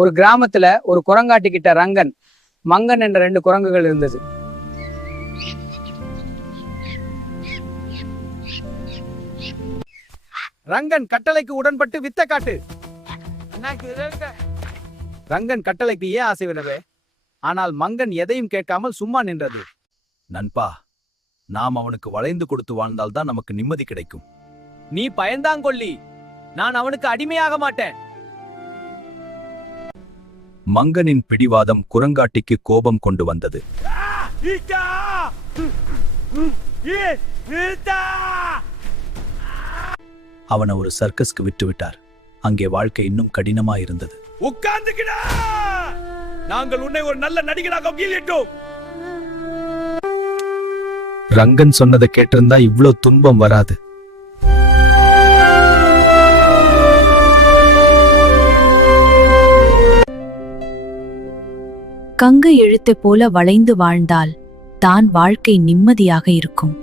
ஒரு கிராமத்துல ஒரு குரங்காட்டி கிட்ட ரங்கன், மங்கன் என்ற 2 குரங்குகள் இருந்தது. ரங்கன் கட்டளைக்கு உடன்பட்டு வித்த காட்டு. ரங்கன் கட்டளைக்கு ஏன் ஆசைவிடவே, ஆனால் மங்கன் எதையும் கேட்காமல் சும்மா நின்றது. நண்பா, நாம் அவனுக்கு வளைந்து கொடுத்து வாழ்ந்தால்தான் நமக்கு நிம்மதி கிடைக்கும். நீ பயந்தாங்கொள்ளி, நான் அவனுக்கு அடிமையாக மாட்டேன். மங்கனின் பிடிவாதம் குரங்காட்டிக்கு கோபம் கொண்டு வந்தது. அவனை ஒரு சர்க்கஸ்க்கு விட்டுவிட்டார். அங்கே வாழ்க்கை இன்னும் கடினமாயிருந்தது. உட்கார்ந்துக்கிடா, நாங்கள் உன்னை ஒரு நல்ல நடிகனாக கீழிட்டோம். ரங்கன் சொன்னதை கேட்டிருந்தா இவ்ளோ துன்பம் வராது. கங்கை எழுத்தை போல வளைந்து வாழ்ந்தால் தான் வாழ்க்கை நிம்மதியாக இருக்கும்.